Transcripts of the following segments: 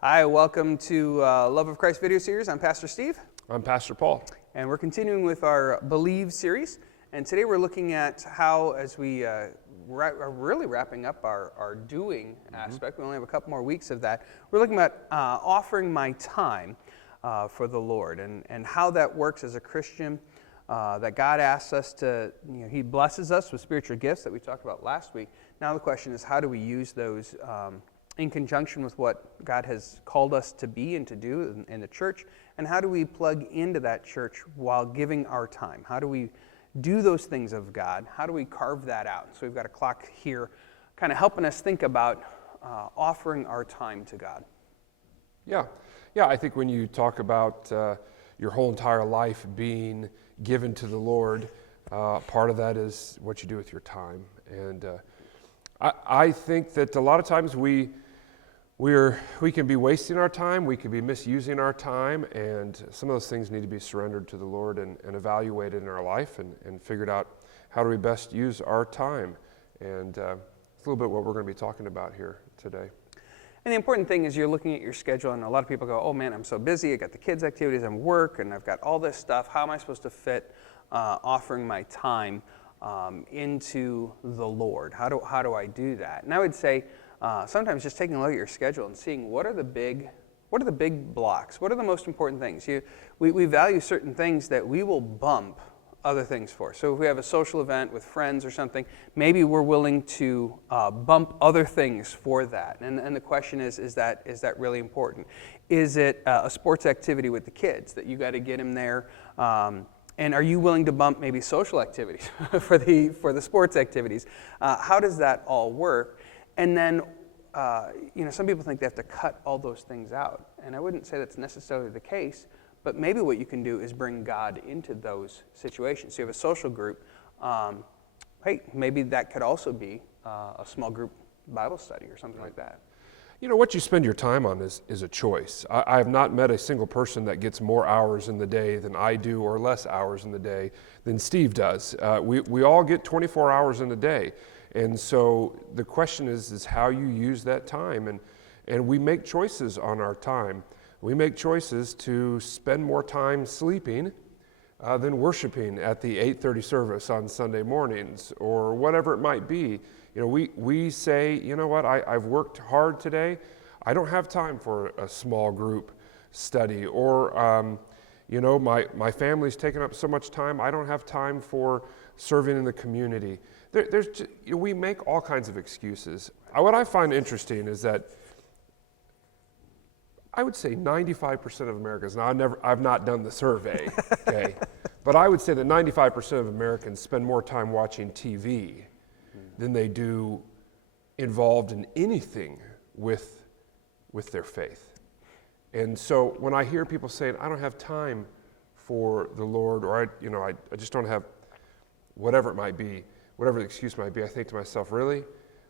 Hi, welcome to Love of Christ video series. I'm Pastor Steve. I'm Pastor Paul. And we're continuing with our Believe series. And today we're looking at how, as we are really wrapping up our doing aspect, we only have a couple more weeks of that, we're looking at offering my time for the Lord and how that works as a Christian, that God asks us to, He blesses us with spiritual gifts that we talked about last week. Now the question is, how do we use those in conjunction with what God has called us to be and to do in the church, and how do we plug into that church while giving our time? How do we do those things of God? How do we carve that out? So we've got a clock here kind of helping us think about offering our time to God. Yeah, I think when you talk about your whole entire life being given to the Lord, part of that is what you do with your time. And I think that a lot of times we can be wasting our time, we can be misusing our time, and some of those things need to be surrendered to the Lord and evaluated in our life and figured out how do we best use our time. And it's a little bit what we're going to be talking about here today. And the important thing is you're looking at your schedule, and a lot of people go, oh man, I'm so busy, I got the kids' activities, I'm work, and I've got all this stuff. How am I supposed to fit offering my time into the Lord? How do I do that? And I would say, sometimes just taking a look at your schedule and seeing what are the big blocks, what are the most important things. We value certain things that we will bump other things for. So if we have a social event with friends or something, maybe we're willing to bump other things for that. And the question is that really important? Is it a sports activity with the kids that you got to get them there? And are you willing to bump maybe social activities for the sports activities? How does that all work? And then, some people think they have to cut all those things out. And I wouldn't say that's necessarily the case, but maybe what you can do is bring God into those situations. So you have a social group. Hey, maybe that could also be a small group Bible study or something like that. What you spend your time on is a choice. I have not met a single person that gets more hours in the day than I do or less hours in the day than Steve does. We all get 24 hours in a day. And so the question is how you use that time. And we make choices on our time. We make choices to spend more time sleeping than worshiping at the 8:30 service on Sunday mornings or whatever it might be. We say, you know what, I've worked hard today. I don't have time for a small group study. Or, my family's taken up so much time, I don't have time for serving in the community. We make all kinds of excuses. What I find interesting is that I would say 95% of Americans, now I've not done the survey, okay, but I would say that 95% of Americans spend more time watching TV than they do involved in anything with their faith. And so when I hear people saying, I don't have time for the Lord, or I just don't have whatever it might be, whatever the excuse might be, I think to myself, really?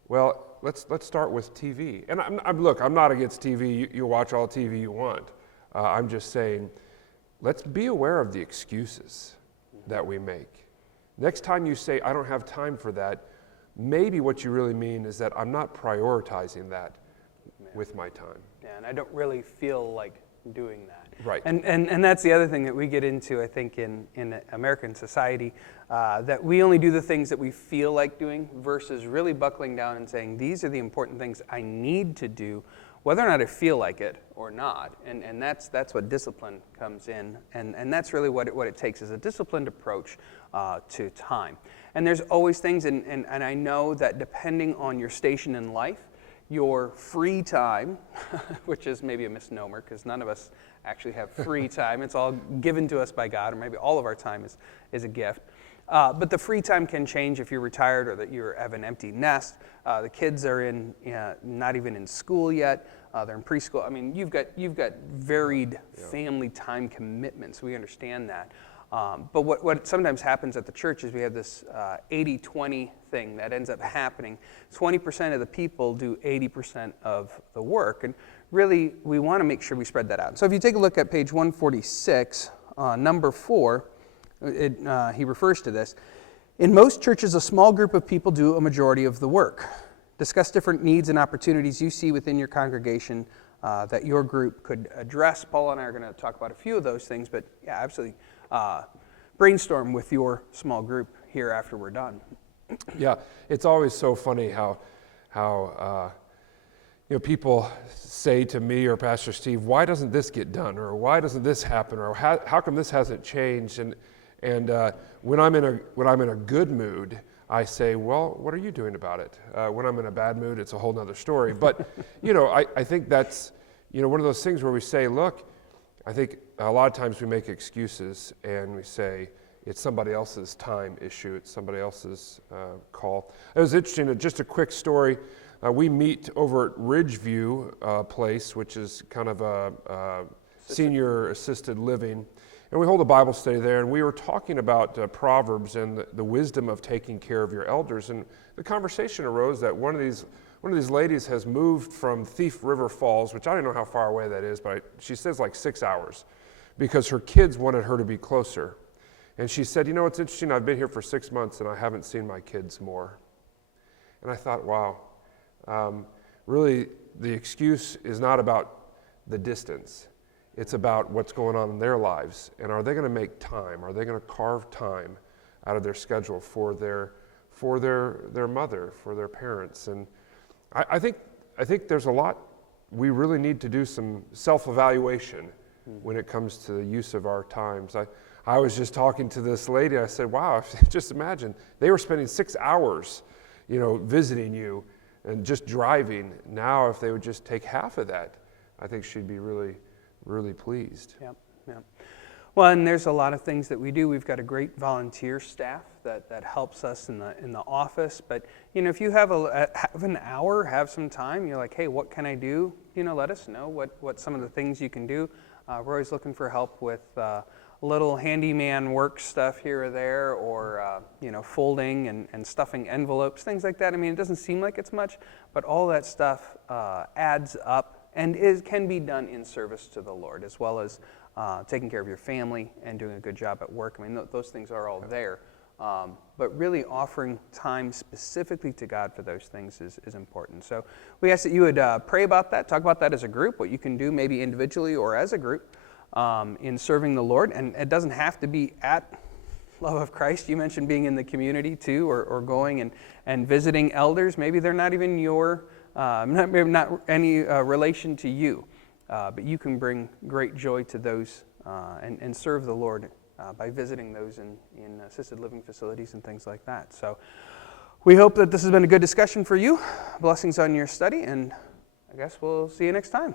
Well, let's start with TV. And I'm not against TV. You watch all TV you want. I'm just saying, let's be aware of the excuses that we make. Next time you say, I don't have time for that, maybe what you really mean is that I'm not prioritizing that with my time. Yeah, and I don't really feel like doing that. Right. And that's the other thing that we get into, I think, in American society, that we only do the things that we feel like doing versus really buckling down and saying, these are the important things I need to do, whether or not I feel like it or not. And that's what discipline comes in. And that's really what it takes, is a disciplined approach to time. And there's always things, and I know that depending on your station in life, your free time, which is maybe a misnomer because none of us actually have free time. It's all given to us by God, or maybe all of our time is a gift. But the free time can change if you're retired or that you have an empty nest. The kids are not even in school yet. They're in preschool. I mean, you've got varied family time commitments. We understand that. But what sometimes happens at the church is we have this 80-20 thing that ends up happening. 20% of the people do 80% of the work. And really, we want to make sure we spread that out. So if you take a look at page 146, number 4, he refers to this. In most churches, a small group of people do a majority of the work. Discuss different needs and opportunities you see within your congregation that your group could address. Paul and I are going to talk about a few of those things, but yeah, absolutely brainstorm with your small group here after we're done. Yeah, it's always so funny how people say to me or Pastor Steve, why doesn't this get done, or why doesn't this happen, or how come this hasn't changed? And when I'm in a good mood, I say, well, what are you doing about it? When I'm in a bad mood, it's a whole nother story. But I think that's one of those things where we say, look, I think a lot of times we make excuses and we say it's somebody else's time issue, it's somebody else's call. It was interesting. Just a quick story. We meet over at Ridgeview Place, which is kind of a senior assisted living. And we hold a Bible study there, and we were talking about Proverbs and the wisdom of taking care of your elders. And the conversation arose that one of these ladies has moved from Thief River Falls, which I don't know how far away that is, but she says like 6 hours, because her kids wanted her to be closer. And she said, it's interesting, I've been here for 6 months and I haven't seen my kids more. And I thought, wow, really the excuse is not about the distance. It's about what's going on in their lives. And are they going to make time? Are they going to carve time out of their schedule for their mother, for their parents? And I think there's a lot, we really need to do some self-evaluation when it comes to the use of our times. I was just talking to this lady, I said, wow, just imagine, they were spending 6 hours, visiting you and just driving. Now, if they would just take half of that, I think she'd be really, really pleased. Yep. Well, and there's a lot of things that we do. We've got a great volunteer staff that helps us in the office. But if you have an hour, have some time, you're like, hey, what can I do? Let us know what some of the things you can do. We're always looking for help with little handyman work stuff here or there, or folding and stuffing envelopes, things like that. I mean, it doesn't seem like it's much, but all that stuff adds up and can be done in service to the Lord, as well as taking care of your family and doing a good job at work. I mean, those things are all there. But really offering time specifically to God for those things is important. So we ask that you would pray about that, talk about that as a group, what you can do maybe individually or as a group in serving the Lord. And it doesn't have to be at Love of Christ. You mentioned being in the community too, or going and visiting elders. Maybe they're not even not any relation to you, but you can bring great joy to those and serve the Lord by visiting those in assisted living facilities and things like that. So we hope that this has been a good discussion for you. Blessings on your study, and I guess we'll see you next time.